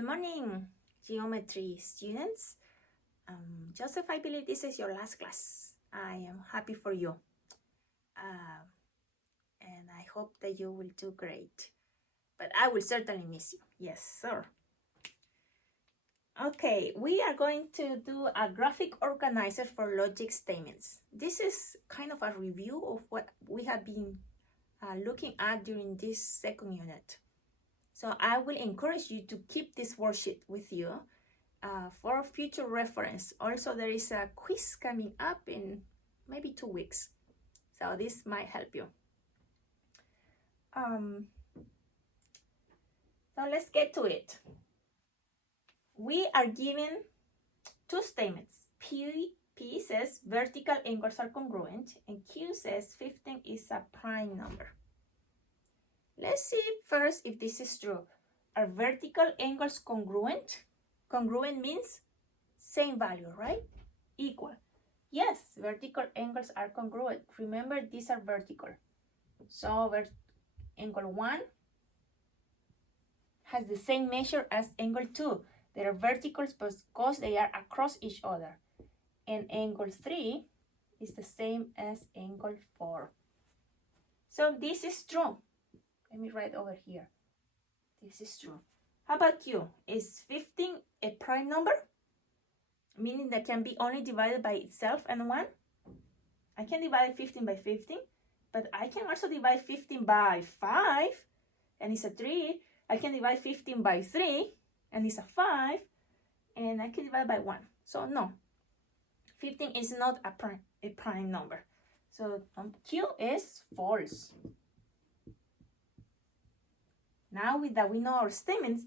Good morning, geometry students. Joseph, I believe this is your last class. I am happy for you. And I hope that you will do great. But I will certainly miss you. Yes, sir. Okay, we are going to do a graphic organizer for logic statements. This is kind of a review of what we have been looking at during this second unit. So I will encourage you to keep this worksheet with you for future reference. Also, there is a quiz coming up in maybe 2 weeks. So this might help you. So let's get to it. We are given two statements. P says vertical angles are congruent, and Q says 15 is a prime number. Let's see first if this is true. Are vertical angles congruent? Congruent means same value, right? Equal. Yes, vertical angles are congruent. Remember, these are vertical. So angle 1 has the same measure as angle 2. They are verticals because they are across each other. And angle 3 is the same as angle 4. So this is true. Let me write over here. This is true. How about Q? Is 15 a prime number? Meaning that can be only divided by itself and 1? I can divide 15 by 15, but I can also divide 15 by 5, and it's a 3. I can divide 15 by 3, and it's a 5, and I can divide by 1. So no, 15 is not a prime number. So Q is false. Now that we know our statements,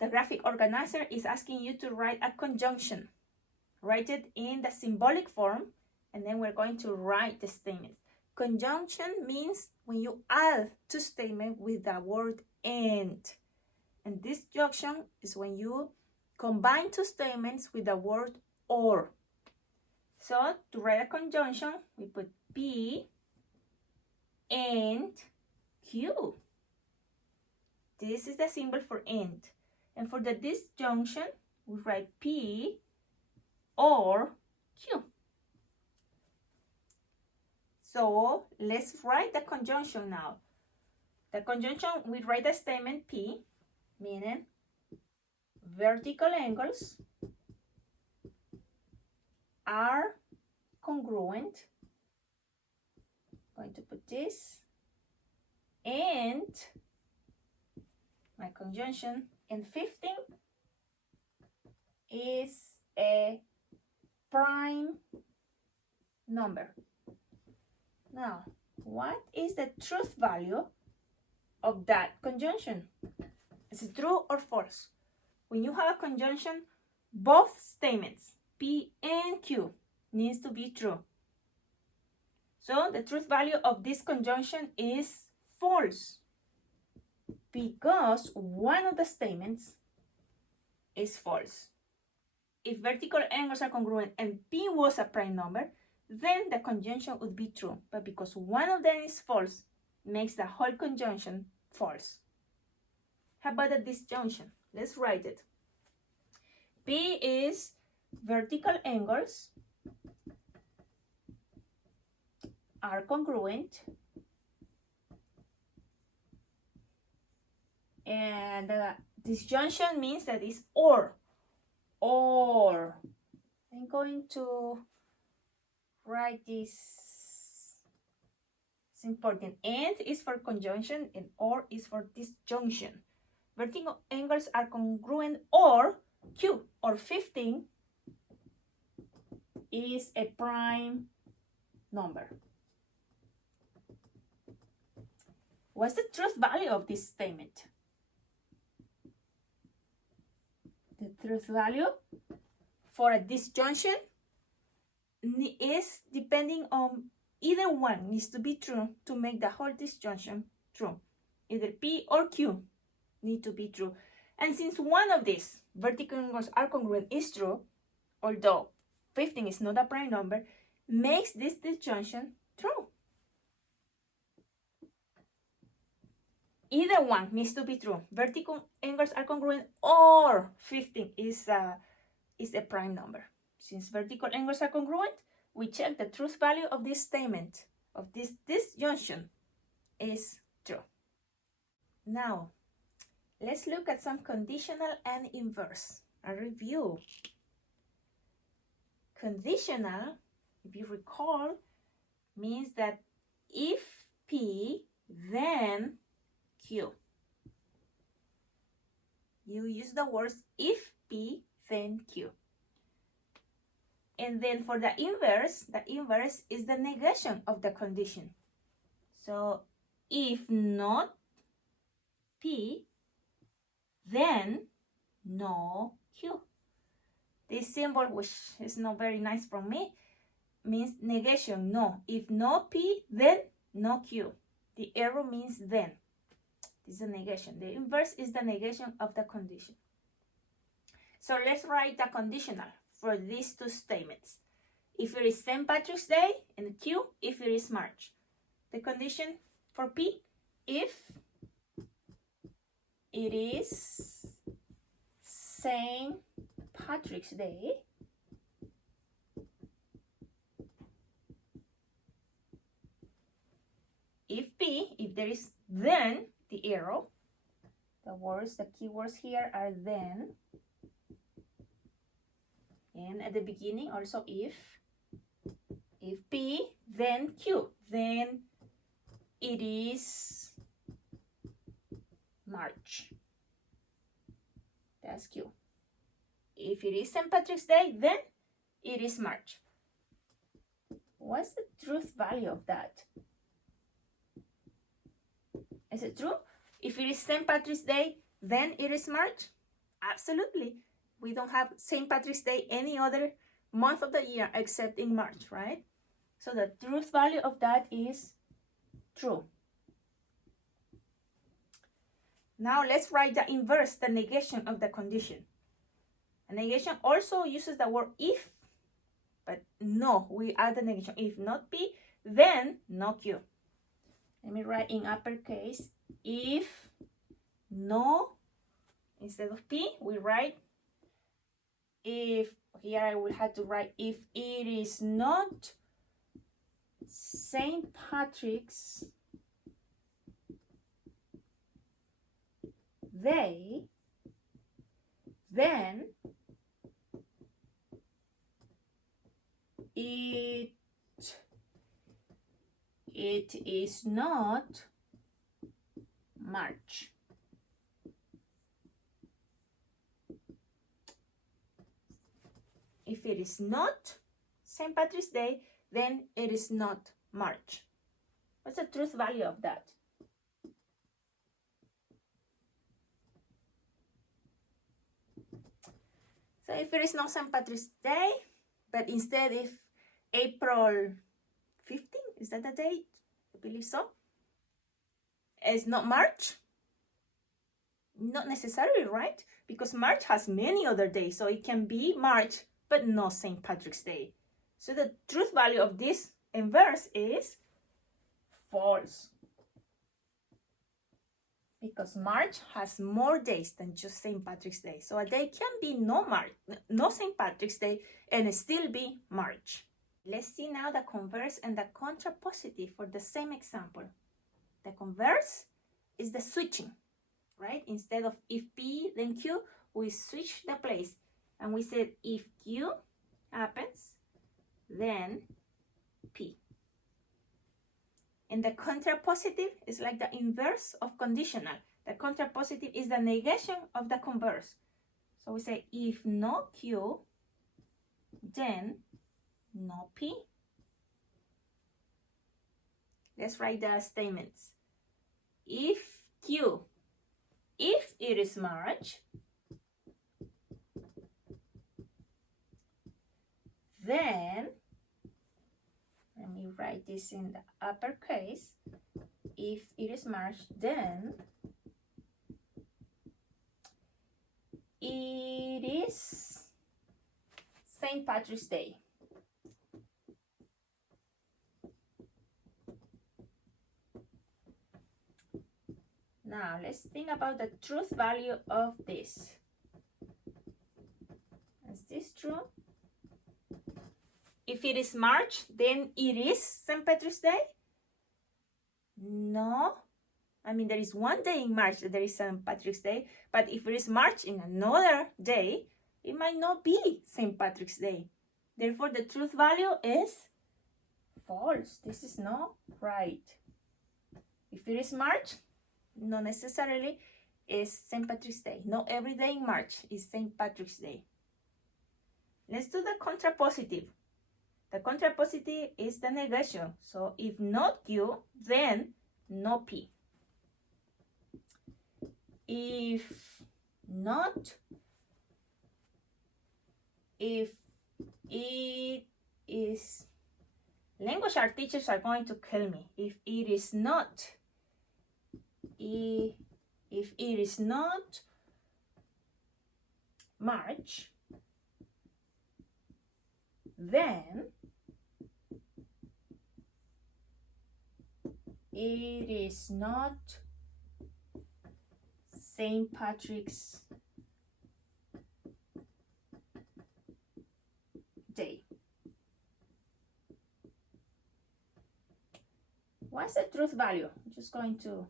the graphic organizer is asking you to write a conjunction. Write it in the symbolic form, and then we're going to write the statements. Conjunction means when you add two statements with the word and. And disjunction is when you combine two statements with the word or. So to write a conjunction, we put P and Q. This is the symbol for and. And for the disjunction, we write P or Q. So let's write the conjunction now. The conjunction, we write the statement P, meaning vertical angles are congruent. I'm going to put this, and my conjunction, and 15 is a prime number. Now, what is the truth value of that conjunction? Is it true or false? When you have a conjunction, both statements, P and Q, needs to be true. So the truth value of this conjunction is false, because one of the statements is false. If vertical angles are congruent and P was a prime number, then the conjunction would be true. But because one of them is false, makes the whole conjunction false. How about the disjunction? Let's write it. P is vertical angles are congruent, and the disjunction means that it's or. I'm going to write this. It's important. And is for conjunction and or is for disjunction. Vertical angles are congruent or Q or 15 is a prime number. What's the truth value of this statement? The truth value for a disjunction is depending on either one needs to be true to make the whole disjunction true. Either P or Q need to be true. And since one of these vertical angles are congruent is true, although 15 is not a prime number, makes this disjunction true. either one needs to be true. Vertical angles are congruent or 15 is a prime number. Since vertical angles are congruent, we check the truth value of this statement, of this disjunction is true. Now, let's look at some conditional and inverse. A review. Conditional, if you recall, means that if P, then Q. You use the words if P, then Q. And then for the inverse is the negation of the condition. So if not P, then no Q. This symbol, which is not very nice from me, means negation, no. If no P, then no Q. The arrow means then. This is a negation. The inverse is the negation of the condition. So let's write the conditional for these two statements. If it is St. Patrick's Day, and Q, if it is March. The condition for P, if it is St. Patrick's Day, if P, if there is then, the arrow, the words, the keywords here are then, and at the beginning also if P, then Q, then it is March. That's Q. If it is St. Patrick's Day, then it is March. What's the truth value of that? Is it true? If it is St. Patrick's Day, then it is March? Absolutely. We don't have St. Patrick's Day any other month of the year except in March, right? So the truth value of that is true. Now let's write the inverse, the negation of the condition. A negation also uses the word if, but no, we add the negation. If not P, then no Q. Let me write in uppercase. If no, instead of P, we write if, here I will have to write if it is not St. Patrick's Day, then it is not March. If it is not St. Patrick's Day, then it is not March. What's the truth value of that? So if it is not St. Patrick's Day, but instead if April 15, is that the date? I believe so. It's not March? Not necessarily, right? Because March has many other days, so it can be March, but not St. Patrick's Day. So the truth value of this inverse is false. Because March has more days than just St. Patrick's Day. So a day can be no St. Patrick's Day and still be March. Let's see now the converse and the contrapositive for the same example. The converse is the switching, right? Instead of if P, then Q, we switch the place. And we said if Q happens, then P. And the contrapositive is like the inverse of conditional. The contrapositive is the negation of the converse. So we say if no Q, then no P. Let's write the statements. If Q, if it is March, then, let me write this in the uppercase. If it is March, then it is St. Patrick's Day. Now let's think about the truth value of this. Is this true? If it is March, then it is St. Patrick's Day? No. I mean, there is one day in March that there is St. Patrick's Day, but if it is March in another day, it might not be St. Patrick's Day. Therefore, the truth value is false. This is not right. If it is March, not necessarily is St. Patrick's Day. Not every day in March is St. Patrick's Day. Let's do the contrapositive. The contrapositive is the negation. So if not Q, then no P. If it is, language art teachers are going to kill me. If it is not March, then it is not St. Patrick's Day. What's the truth value? I'm just going to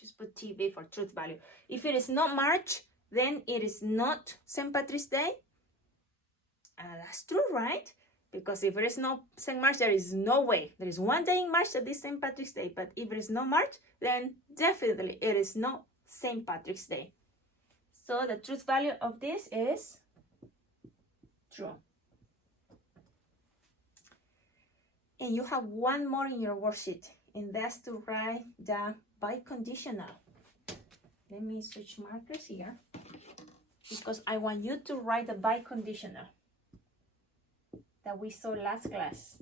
just put TV for truth value. If it is not March, then it is not St. Patrick's Day. That's true, right? Because if it is not St. March, there is no way. There is one day in March that is St. Patrick's Day. But if it is not March, then definitely it is not St. Patrick's Day. So the truth value of this is true. And you have one more in your worksheet, and that's to write the biconditional. Let me switch markers here, because I want you to write the biconditional that we saw last class.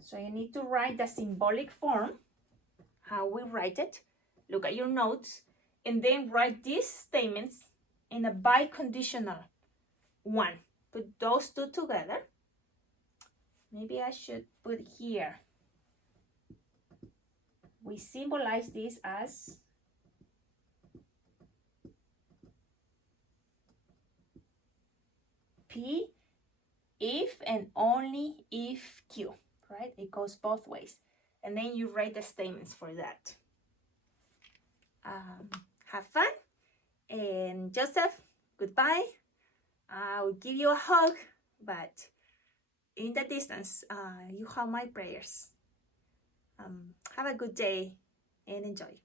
So you need to write the symbolic form, how we write it. Look at your notes, and then write these statements in a biconditional one. Put those two together. Maybe I should put here. We symbolize this as P if and only if Q, right? It goes both ways. And then you write the statements for that. Have fun. And Joseph, goodbye. I will give you a hug, but in the distance, you have my prayers. Have a good day and enjoy.